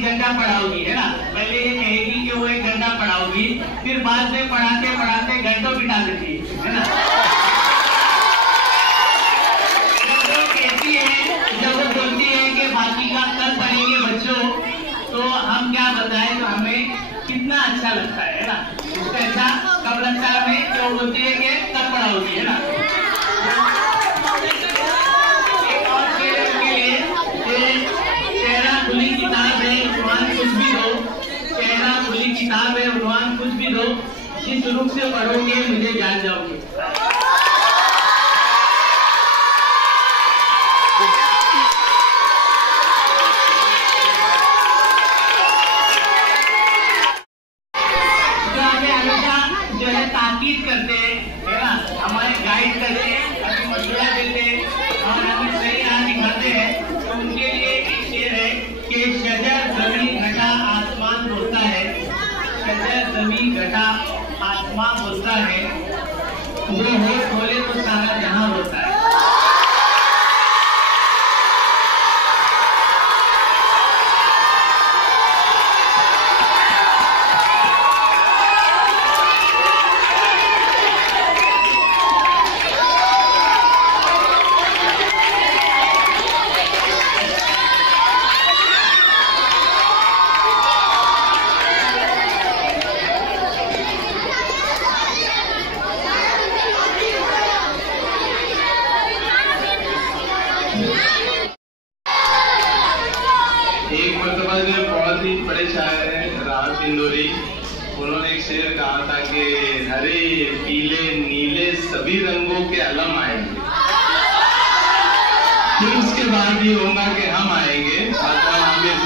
एक डंडा पढ़ाओगी, है ना। पहले ये कहेगी कि वो एक डंडा पढ़ाओगी, फिर बाद में पढ़ाते पढ़ाते घंटों बिता देती है ना। जब वो बोलती है कि बाकी का कल पढ़ेंगे बच्चों, तो हम क्या बताएं, तो हमें कितना अच्छा लगता है ना। इससे अच्छा कब लगता है हमें, तो बोलती है कि कब पढ़ाओगी, है ना। एक और शेर के लिए, चेहरा खुली किताब है उन्वान कुछ भी दो, चेहरा खुली किताब है उन्वान कुछ भी दो, जिस रूप से पढ़ोगे मुझे जान जाओगे। ताकीद करते हैं, है ना, हमारे गाइड करते हैं, हमें मशवरा देते हैं और हमें सही राह दिखाते हैं। तो उनके लिए एक शेर है कि शजर जमीन घटा आसमान बोलता है, शजर जमीन घटा आसमान बोलता है, वो होठ खोले तो सारा जहां होता है। एक मरतबा जो बहुत ही बड़े शायर हैं राहत इंदौरी, उन्होंने एक शेर कहा था कि हरे पीले नीले सभी रंगों के अलम आएंगे, फिर उसके बाद ये होगा कि हम आएंगे, भगवान आमिर।